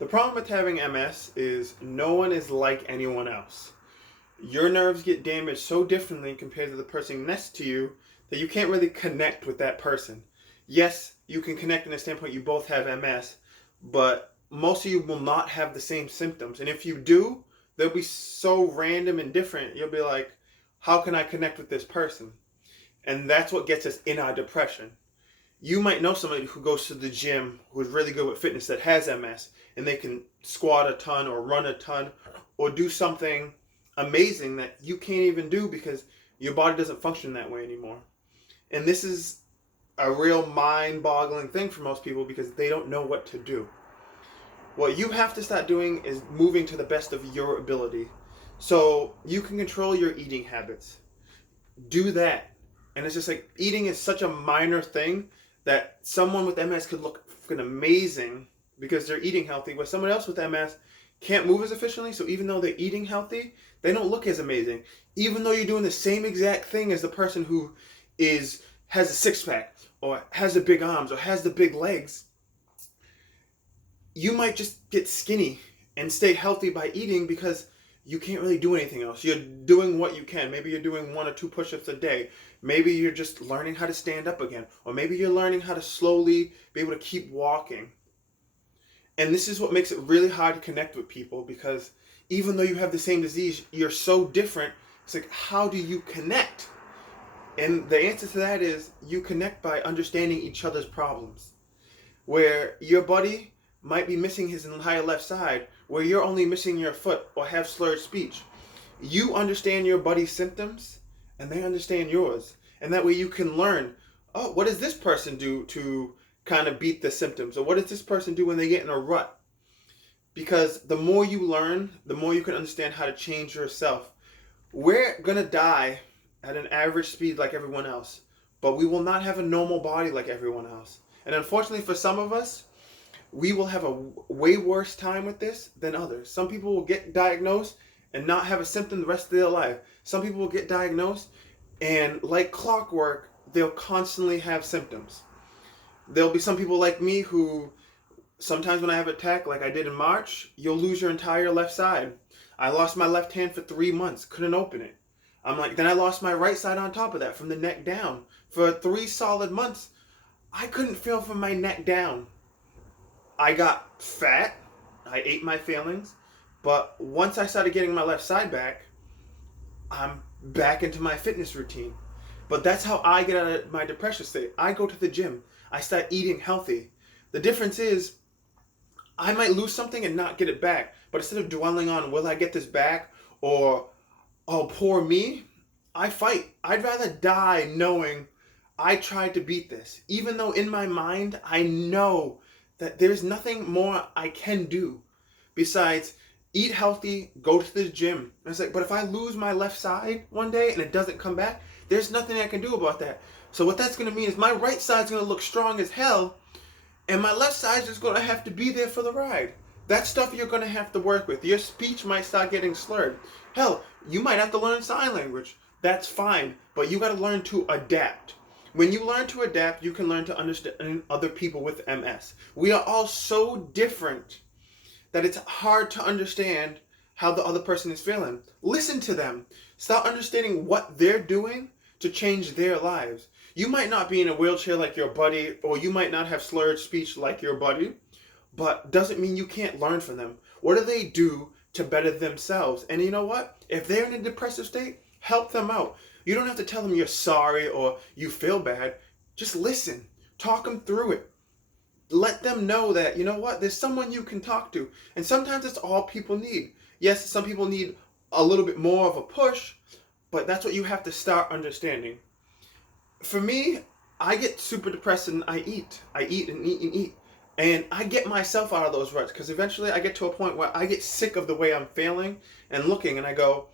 The problem with having MS is no one is like anyone else. Your nerves get damaged so differently compared to the person next to you that you can't really connect with that person. Yes, you can connect in the standpoint you both have MS, but most of you will not have the same symptoms. And if you do, they'll be so random and different. You'll be like, how can I connect with this person? And that's what gets us in our depression. You might know somebody who goes to the gym who is really good with fitness that has MS, and they can squat a ton or run a ton or do something amazing that you can't even do because your body doesn't function that way anymore. And this is a real mind-boggling thing for most people because they don't know what to do. What you have to start doing is moving to the best of your ability. So you can control your eating habits. Do that. And it's just like eating is such a minor thing that someone with MS could look fucking amazing because they're eating healthy, where someone else with MS can't move as efficiently. So even though they're eating healthy, they don't look as amazing. Even though you're doing the same exact thing as the person who has a six pack or has the big arms or has the big legs, you might just get skinny and stay healthy by eating because you can't really do anything else. You're doing what you can. Maybe you're doing 1 or 2 push-ups a day. Maybe you're just learning how to stand up again. Or maybe you're learning how to slowly be able to keep walking. And this is what makes it really hard to connect with people because even though you have the same disease, you're so different. It's like, how do you connect? And the answer to that is you connect by understanding each other's problems. Where your buddy might be missing his entire left side, where you're only missing your foot or have slurred speech. You understand your buddy's symptoms, and they understand yours. And that way you can learn, oh, what does this person do to kind of beat the symptoms? Or what does this person do when they get in a rut? Because the more you learn, the more you can understand how to change yourself. We're going to die at an average speed like everyone else, but we will not have a normal body like everyone else. And unfortunately for some of us, we will have a way worse time with this than others. Some people will get diagnosed and not have a symptom the rest of their life. Some people will get diagnosed and like clockwork, they'll constantly have symptoms. There'll be some people like me who sometimes when I have an attack like I did in March, you'll lose your entire left side. I lost my left hand for 3 months, couldn't open it. Then I lost my right side on top of that from the neck down. For 3 solid months, I couldn't feel from my neck down. I got fat, I ate my failings, but once I started getting my left side back, I'm back into my fitness routine. But that's how I get out of my depression state. I go to the gym, I start eating healthy. The difference is, I might lose something and not get it back, but instead of dwelling on, will I get this back, or, oh, poor me, I fight. I'd rather die knowing I tried to beat this. Even though in my mind, I know that there's nothing more I can do besides eat healthy, go to the gym. And it's like, but if I lose my left side one day and it doesn't come back, there's nothing I can do about that. So what that's going to mean is my right side's going to look strong as hell, and my left side's just going to have to be there for the ride. That's stuff you're going to have to work with. Your speech might start getting slurred. Hell, you might have to learn sign language. That's fine, but you got to learn to adapt. When you learn to adapt, you can learn to understand other people with MS. We are all so different that it's hard to understand how the other person is feeling. Listen to them. Start understanding what they're doing to change their lives. You might not be in a wheelchair like your buddy, or you might not have slurred speech like your buddy, but doesn't mean you can't learn from them. What do they do to better themselves? And you know what? If they're in a depressive state, help them out. You don't have to tell them you're sorry or you feel bad. Just listen. Talk them through it. Let them know that, you know what, there's someone you can talk to. And sometimes that's all people need. Yes, some people need a little bit more of a push, but that's what you have to start understanding. For me, I get super depressed and I eat. I eat and eat and eat. And I get myself out of those ruts because eventually I get to a point where I get sick of the way I'm feeling and looking, and I go,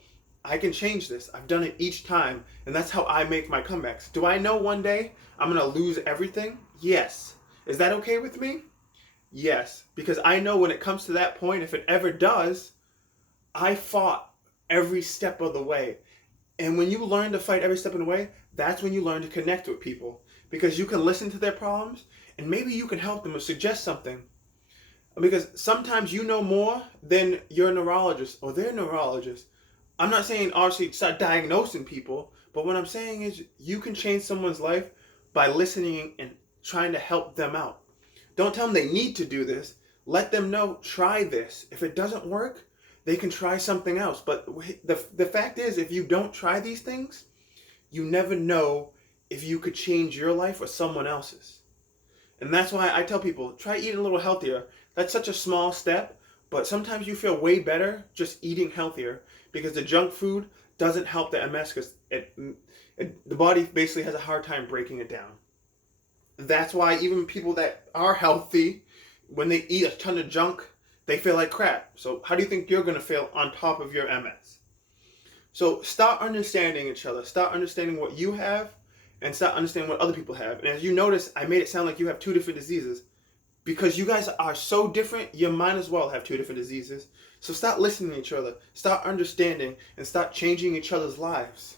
I can change this. I've done it each time, and that's how I make my comebacks. Do I know one day I'm going to lose everything? Yes. Is that okay with me? Yes. Because I know when it comes to that point, if it ever does, I fought every step of the way. And when you learn to fight every step of the way, that's when you learn to connect with people. Because you can listen to their problems, and maybe you can help them or suggest something. Because sometimes you know more than your neurologist or their neurologist. I'm not saying obviously start diagnosing people, but what I'm saying is you can change someone's life by listening and trying to help them out. Don't tell them they need to do this. Let them know, try this. If it doesn't work, they can try something else. But the fact is, if you don't try these things, you never know if you could change your life or someone else's. And that's why I tell people, try eating a little healthier. That's such a small step, but sometimes you feel way better just eating healthier because the junk food doesn't help the MS because the body basically has a hard time breaking it down. That's why even people that are healthy, when they eat a ton of junk, they feel like crap. So how do you think you're going to feel on top of your MS? So start understanding each other. Start understanding what you have and start understanding what other people have. And as you notice, I made it sound like you have two different diseases. Because you guys are so different, you might as well have two different diseases. So start listening to each other. Start understanding and start changing each other's lives.